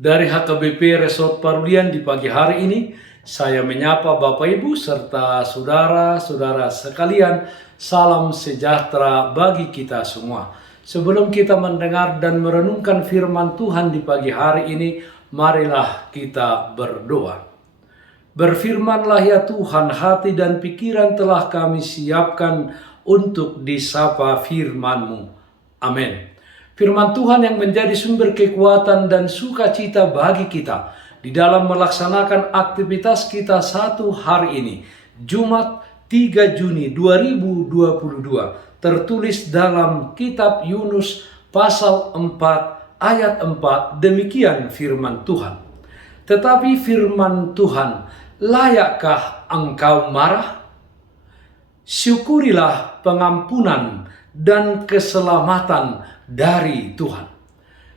Dari HKBP Resort Parulian di pagi hari ini, saya menyapa Bapak Ibu serta saudara-saudara sekalian. Salam sejahtera bagi kita semua. Sebelum kita mendengar dan merenungkan firman Tuhan di pagi hari ini, marilah kita berdoa. Berfirmanlah ya Tuhan, hati dan pikiran telah kami siapkan untuk disapa firman-Mu. Amin. Firman Tuhan yang menjadi sumber kekuatan dan sukacita bagi kita di dalam melaksanakan aktivitas kita satu hari ini, Jumat 3 Juni 2022, tertulis dalam kitab Yunus pasal 4 ayat 4, demikian firman Tuhan. Tetapi firman Tuhan, layakkah engkau marah? Syukurilah pengampunan dan keselamatan dari Tuhan.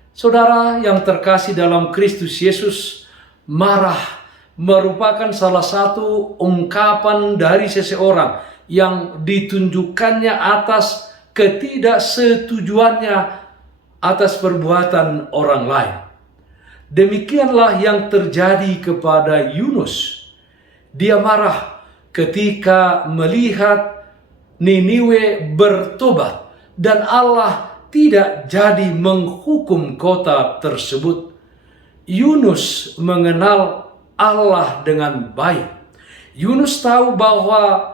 Saudara yang terkasih dalam Kristus Yesus, marah merupakan salah satu ungkapan dari seseorang yang ditunjukkannya atas ketidaksetujuannya atas perbuatan orang lain. Demikianlah yang terjadi kepada Yunus. Dia marah ketika melihat Niniwe bertobat dan Allah tidak jadi menghukum kota tersebut. Yunus mengenal Allah dengan baik. Yunus tahu bahwa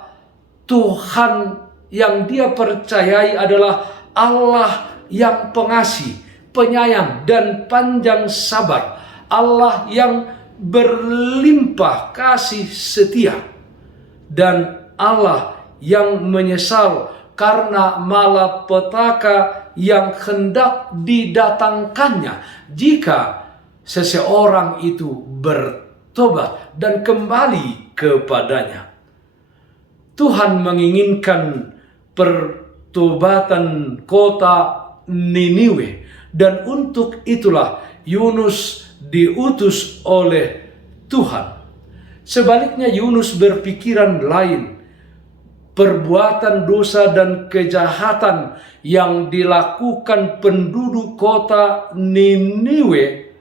Tuhan yang dia percayai adalah Allah yang pengasih, penyayang, dan panjang sabar. Allah yang berlimpah kasih setia. Dan Allah yang menyesal karena malapetaka yang hendak didatangkannya jika seseorang itu bertobat dan kembali kepadanya. Tuhan menginginkan pertobatan kota Niniwe, dan untuk itulah Yunus diutus oleh Tuhan. Sebaliknya Yunus berpikiran lain. Perbuatan dosa dan kejahatan yang dilakukan penduduk kota Niniwe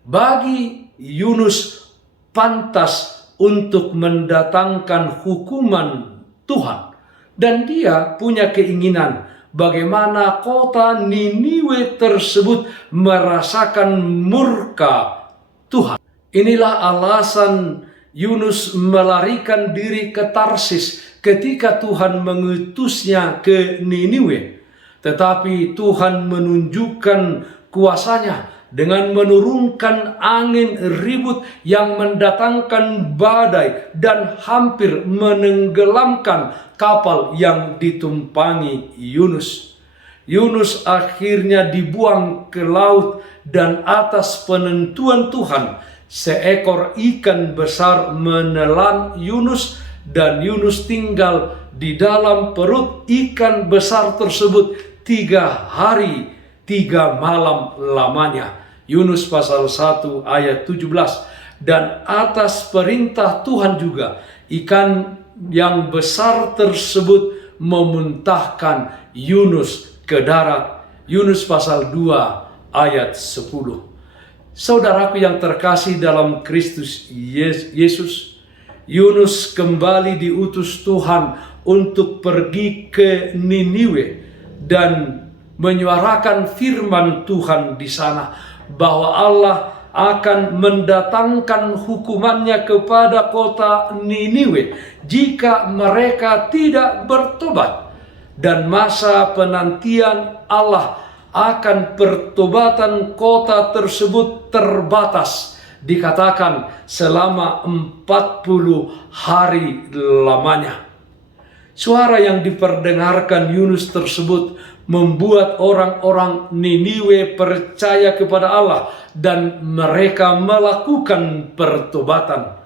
bagi Yunus pantas untuk mendatangkan hukuman Tuhan. Dan dia punya keinginan bagaimana kota Niniwe tersebut merasakan murka Tuhan. Inilah alasan Yunus melarikan diri ke Tarsis ketika Tuhan mengutusnya ke Niniwe. Tetapi Tuhan menunjukkan kuasanya dengan menurunkan angin ribut yang mendatangkan badai dan hampir menenggelamkan kapal yang ditumpangi Yunus. Yunus akhirnya dibuang ke laut, dan atas penentuan Tuhan, seekor ikan besar menelan Yunus, dan Yunus tinggal di dalam perut ikan besar tersebut 3 hari 3 malam lamanya. Yunus pasal 1 ayat 17. Dan atas perintah Tuhan juga, ikan yang besar tersebut memuntahkan Yunus ke darat. Yunus pasal 2 ayat 10. Saudaraku yang terkasih dalam Kristus Yesus, Yunus kembali diutus Tuhan untuk pergi ke Niniwe dan menyuarakan firman Tuhan di sana, bahwa Allah akan mendatangkan hukumannya kepada kota Niniwe jika mereka tidak bertobat. Dan masa penantian Allah akan pertobatan kota tersebut terbatas, dikatakan selama 40 hari lamanya. Suara yang diperdengarkan Yunus tersebut membuat orang-orang Niniwe percaya kepada Allah dan mereka melakukan pertobatan.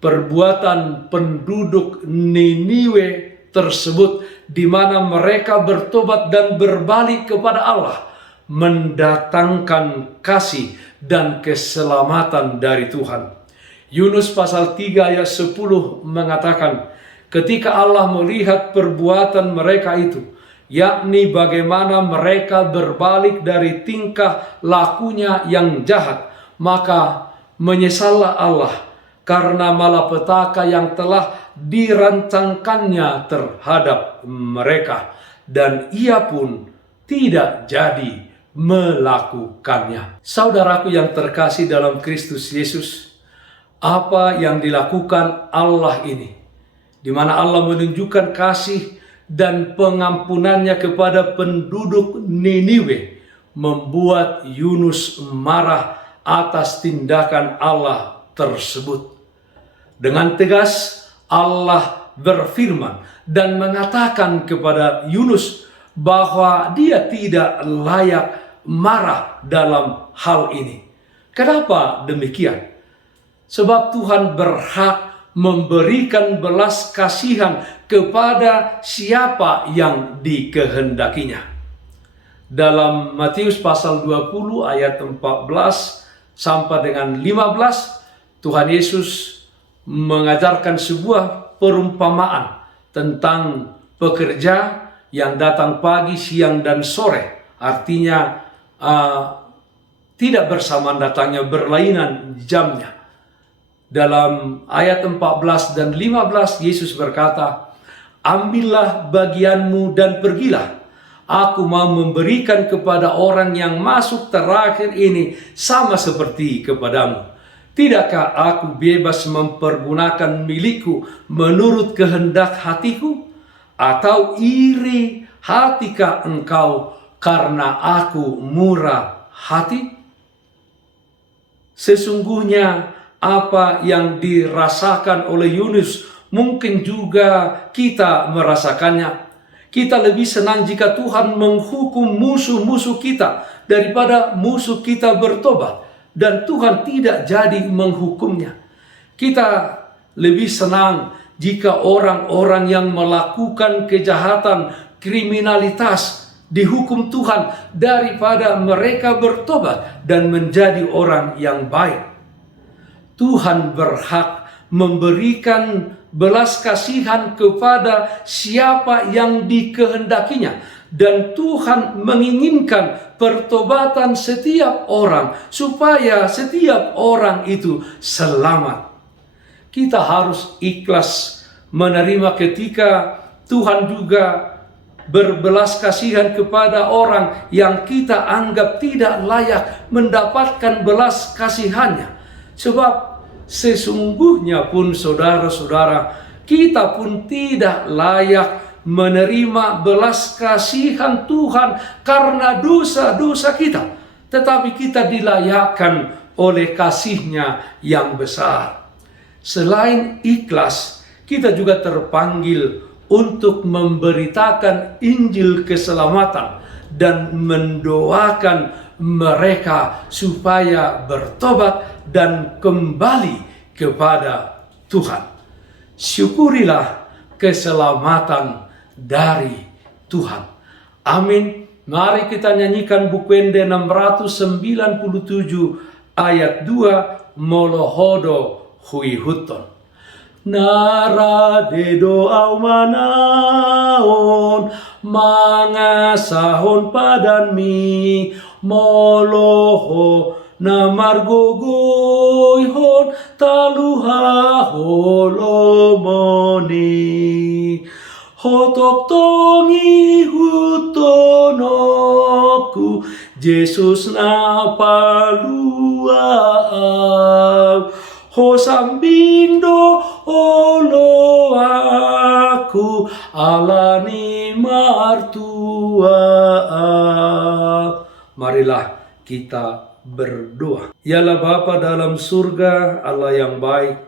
Perbuatan penduduk Niniwe tersebut, di mana mereka bertobat dan berbalik kepada Allah, mendatangkan kasih dan keselamatan dari Tuhan. Yunus pasal 3 ayat 10 mengatakan, ketika Allah melihat perbuatan mereka itu, yakni bagaimana mereka berbalik dari tingkah lakunya yang jahat, maka menyesallah Allah karena malapetaka yang telah dirancangkannya terhadap mereka, dan ia pun tidak jadi melakukannya. Saudaraku yang terkasih dalam Kristus Yesus, apa yang dilakukan Allah ini, di mana Allah menunjukkan kasih dan pengampunannya kepada penduduk Niniwe, membuat Yunus marah atas tindakan Allah tersebut. Dengan tegas Allah berfirman dan mengatakan kepada Yunus bahwa dia tidak layak marah dalam hal ini. Kenapa demikian? Sebab Tuhan berhak memberikan belas kasihan kepada siapa yang dikehendakinya. Dalam Matius pasal 20 ayat 14 sampai dengan 15, Tuhan Yesus mengajarkan sebuah perumpamaan tentang pekerja yang datang pagi, siang, dan sore. Artinya tidak bersamaan datangnya, berlainan jamnya. Dalam ayat 14 dan 15 Yesus berkata, "Ambillah bagianmu dan pergilah. Aku mau memberikan kepada orang yang masuk terakhir ini sama seperti kepadamu. Tidakkah aku bebas mempergunakan milikku menurut kehendak hatiku? Atau iri hatikah engkau karena aku murah hati?" Sesungguhnya apa yang dirasakan oleh Yunus mungkin juga kita merasakannya. Kita lebih senang jika Tuhan menghukum musuh-musuh kita daripada musuh kita bertobat, dan Tuhan tidak jadi menghukumnya. Kita lebih senang jika orang-orang yang melakukan kejahatan, kriminalitas dihukum Tuhan daripada mereka bertobat dan menjadi orang yang baik. Tuhan berhak memberikan belas kasihan kepada siapa yang dikehendakinya, dan Tuhan menginginkan pertobatan setiap orang supaya setiap orang itu selamat. Kita harus ikhlas menerima ketika Tuhan juga berbelas kasihan kepada orang yang kita anggap tidak layak mendapatkan belas kasihannya. Sebab sesungguhnya pun saudara-saudara, kita pun tidak layak menerima belas kasihan Tuhan karena dosa-dosa kita. Tetapi kita dilayakkan oleh kasih-Nya yang besar. Selain ikhlas, kita juga terpanggil untuk memberitakan Injil keselamatan dan mendoakan mereka supaya bertobat dan kembali kepada Tuhan. Syukurilah keselamatan dari Tuhan. Amin. Mari kita nyanyikan Bukwende 697 ayat 2, Molohodo hui huton. Nara dedo au manaon mangasahon padan mi moloho namargogoyhon taluha holomoni hotok tongi hutonoku Jesus na paluaam Hosambindo olo aku alani martua. Marilah kita berdoa. Yalah Bapa dalam surga, Allah yang baik,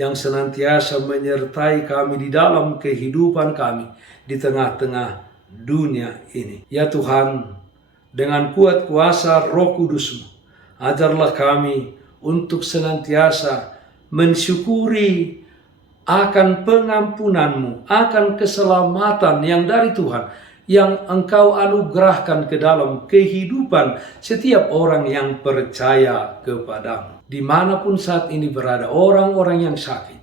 yang senantiasa menyertai kami di dalam kehidupan kami di tengah-tengah dunia ini. Ya Tuhan, dengan kuat kuasa Roh Kudus-Mu, ajarlah kami untuk senantiasa mensyukuri akan pengampunan-Mu, akan keselamatan yang dari Tuhan, yang Engkau anugerahkan ke dalam kehidupan setiap orang yang percaya kepada-Mu. Dimanapun saat ini berada orang-orang yang sakit,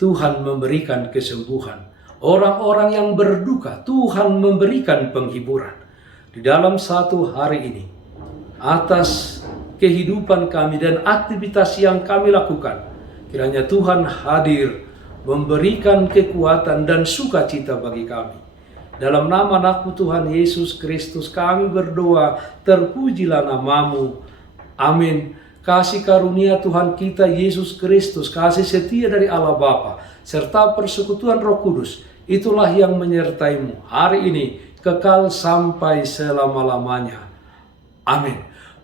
Tuhan memberikan kesembuhan. Orang-orang yang berduka, Tuhan memberikan penghiburan. Di dalam satu hari ini, atas kehidupan kami dan aktivitas yang kami lakukan. Kiranya Tuhan hadir, memberikan kekuatan dan sukacita bagi kami. Dalam nama anak-Mu Tuhan Yesus Kristus kami berdoa, terpujilah nama-Mu. Amin. Kasih karunia Tuhan kita Yesus Kristus, kasih setia dari Allah Bapa, serta persekutuan Roh Kudus, itulah yang menyertai-Mu hari ini, kekal sampai selama-lamanya. Amin.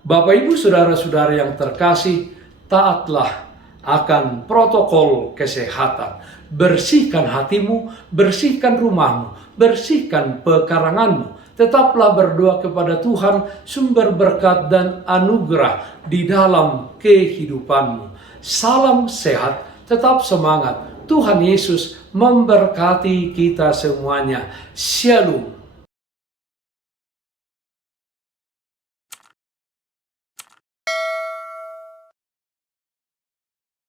Bapak, Ibu, Saudara-saudara yang terkasih, taatlah akan protokol kesehatan. Bersihkan hatimu, bersihkan rumahmu, bersihkan pekaranganmu. Tetaplah berdoa kepada Tuhan, sumber berkat dan anugerah di dalam kehidupanmu. Salam sehat, tetap semangat. Tuhan Yesus memberkati kita semuanya. Shalom.